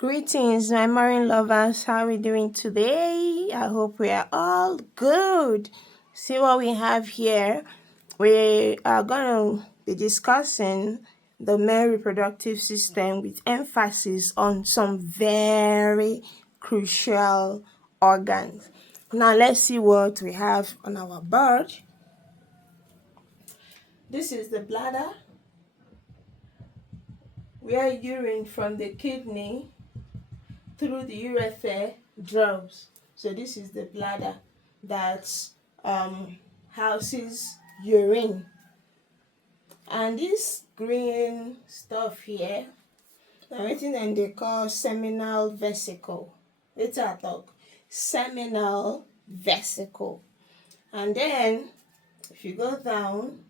Greetings, my marine lovers. How are we doing today? I hope we are all good. See what we have here. We are going to be discussing the male reproductive system with emphasis on some very crucial organs. Now, let's see what we have on our board. This is the bladder, where urine from the kidney through the urethra drops. So this is the bladder that houses urine. And this green stuff here, na wetin dem dey call seminal vesicle. Later I talk. Seminal vesicle. And then if you go down,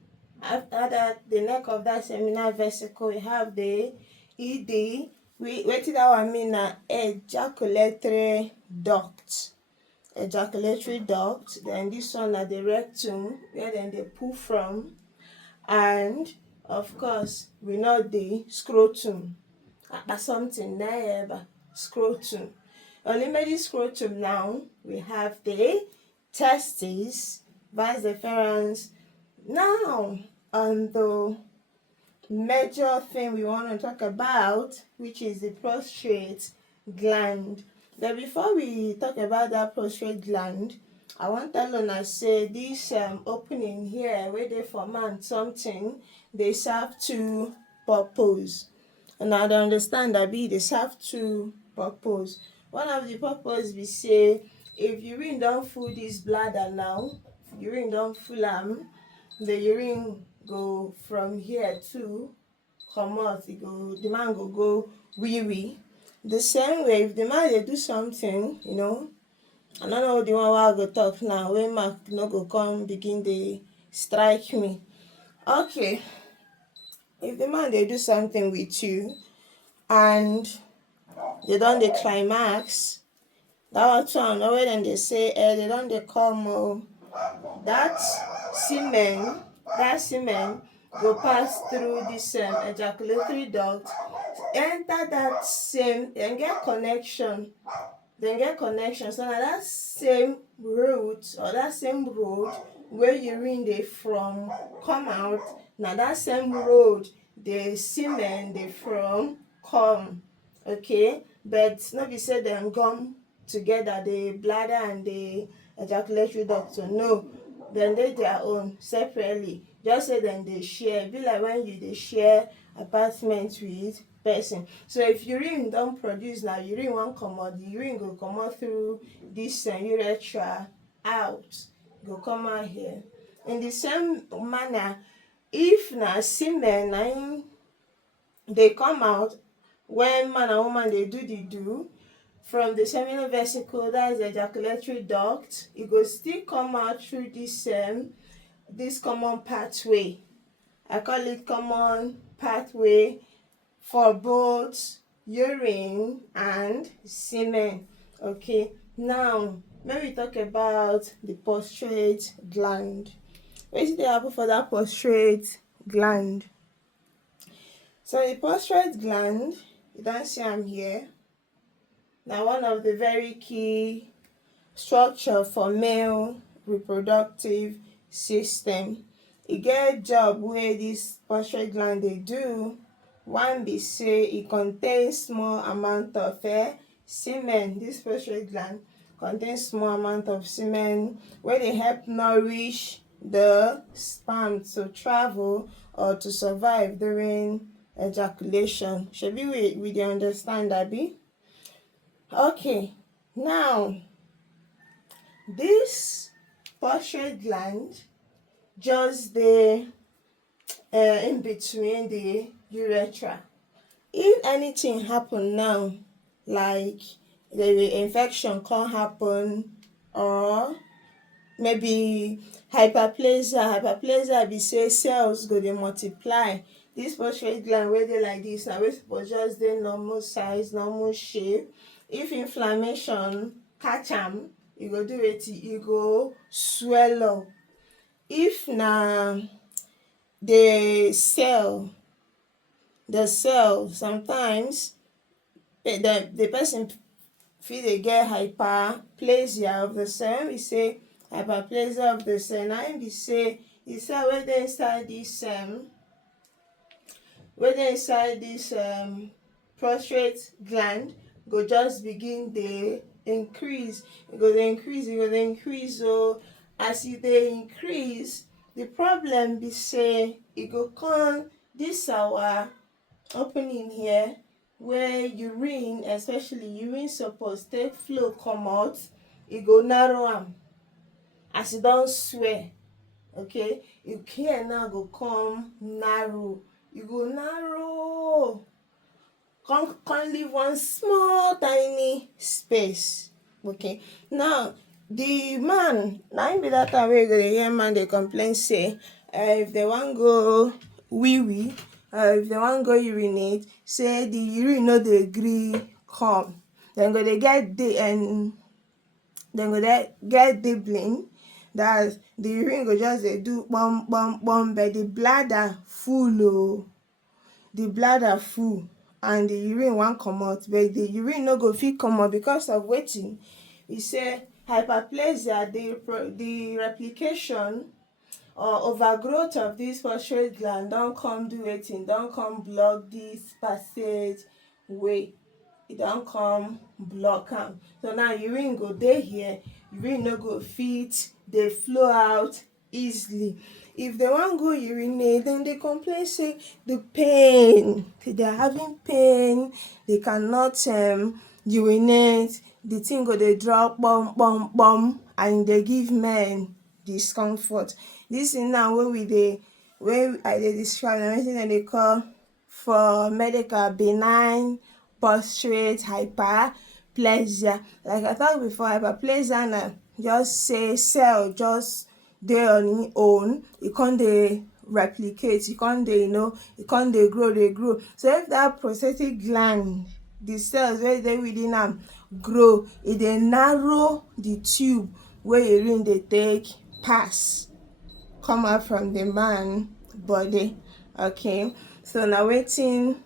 after that, the neck of that seminal vesicle, you have the ED. Wetin that one mean na ejaculatory duct. Ejaculatory duct. Then this one na the rectum, where dem dey pull from. And of course, we know the scrotum. Something there, scrotum. Only the scrotum now, we have the testes, vas deferens. Now, on the major thing we want to talk about, which is the prostate gland. But before we talk about that prostate gland, I want to tell una say this opening here, where they form something, they serve two purpose. And I don't understand that they serve two purpose. One of the purpose we say, if urine don't full this bladder now, urine don't full the urine go from here to comot, the man go wee wee. The same way, if the man dey do something, I no know the one wey I go talk now, wey mark no go come begin dey strike me. Okay, if the man dey do something with you and they don dey climax, that one wey dem dey say they don dey come that semen go pass through this ejaculatory duct, enter that same, dem get connection, so na that same route or that same road where urine dey from come out, na that same road the semen dey from come. Okay, but no be say dem gum together, the bladder and the ejaculatory duct. So no, dem dey their own separately. Just say dem dey share. E be like when you dey share apartment with person. So if urine don produce, na urine wan comot, the urine go comot through this urethra out, go come out here. In the same manner, if na semen na im dey come out when man and woman dey do the do from the seminal vesicle, that is the ejaculatory duct, e go still come out through this common pathway. I call it common pathway for both urine and semen. Okay, now when we talk about the prostate gland, wetin dey happen for that prostate gland? So the prostate gland, you don see am here, na one of the very key structure for male reproductive system. E get job wey this prostate gland dey do. One be say e contain small amount of semen. This prostate gland contains small amount of semen wey dey help nourish the sperm to travel or to survive during ejaculation. Shebi we dey understand abi? Okay, now this prostate gland just dey in between the urethra. If anything happen now, like the infection come happen, or maybe hyperplasia be say cells go dey multiply, this prostate gland wey dey like this na wey suppose just dey normal size, normal shape. If inflammation catch am, e go do wetin? E go swell up. If na the cell sometimes the person fit dey get hyperplasia of the cell. We say hyperplasia of the cell na im be say the cell wey dey inside this prostate gland go just begin dey increase. E go dey increase o. As e dey increase, the problem be say e go come this our opening here where urine, especially urine suppose take flow comot, e go narrow am. As e don swell, okay, here now go come narrow. E go narrow come leave one small tiny space. Okay, now the man, na im be that time wey you go dey hear man dey complain say if they wan go wee if they wan go urinate, say the urine no dey gree come. Dem go dey get dribbling, that the urine go just dey do kpom kpom kpom, but the bladder full o. The bladder full and the urine wan comot, but the urine no go fit comot because of wetin? E say hyperplasia, the replication or overgrowth of this prostate gland don come do wetin? Don come block this passage way. E don come block am. So now urine go dey here, urine no go fit dey flow out easily. If they wan go urinate, dem dey complain say the pain, they are having pain, they cannot urinate, the thing go dey drop kpom kpom kpom and dey give men discomfort. This thing now wey I dey describe na wetin dem dey call for medical benign prostate hyperplasia. Like I talk before, hyperplasia na just say cell just dey on im own, e come dey replicate, e come dey e come dey grow. So if that prostatic gland, the cells wey dey within am grow, e dey narrow the tube wey urine dey take pass come out from the man body. Okay, so na wetin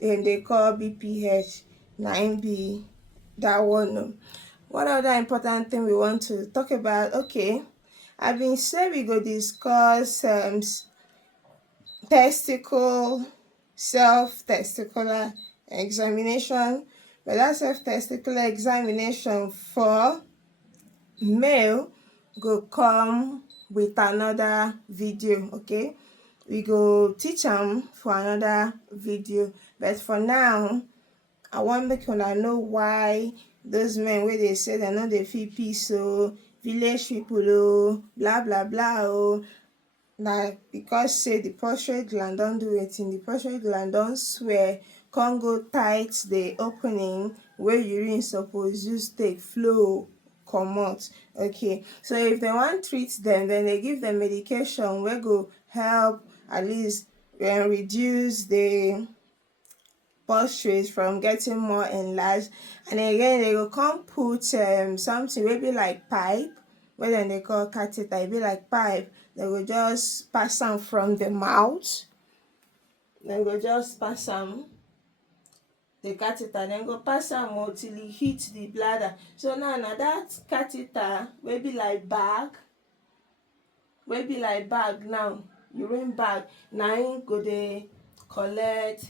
dem dey call BPH, na im be that one o. What other important thing we want to talk about? Okay, I been say we go discuss self-testicular examination, but that self-testicular examination for male go come with another video. Okay, we go teach am for another video, but for now I wan make una know why those men wey dey say dem no dey feel peace o, village people o, blah blah blah o, na because say the prostate gland don do wetin? The prostate gland don swell come go tight the opening wey urine suppose use take flow comot. Okay, so if dem wan treat dem, dem dey give dem medication wey go help at least reduce the prostate from getting more enlarged. And again they go come put something wey be like pipe, wey dem dey call catheter. E be like pipe, dem go just pass am from the mouth, dem go just pass am the catheter, dem go pass am till e hit the bladder. So now na that catheter wey be like bag now, urine bag, na im go dey collect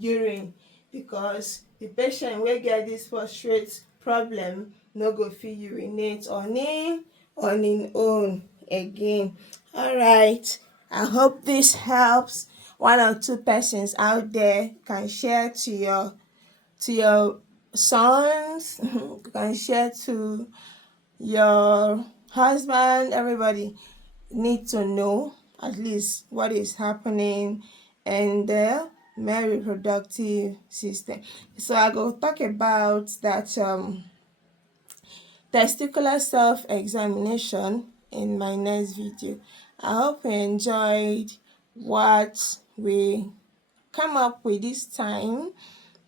urine, because the patient wey get this prostate problem no go fit urinate on im own again. Alright, I hope this helps. One or two persons out there can share to your sons, you can share to your husband. Everybody need to know at least what is happening in the male reproductive system. So I go talk about that testicular self-examination in my next video. I hope you enjoyed what we come up with this time.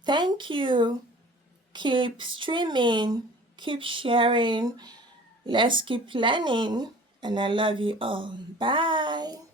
Thank you. Keep streaming, keep sharing, let's keep learning, and I love you all. Bye.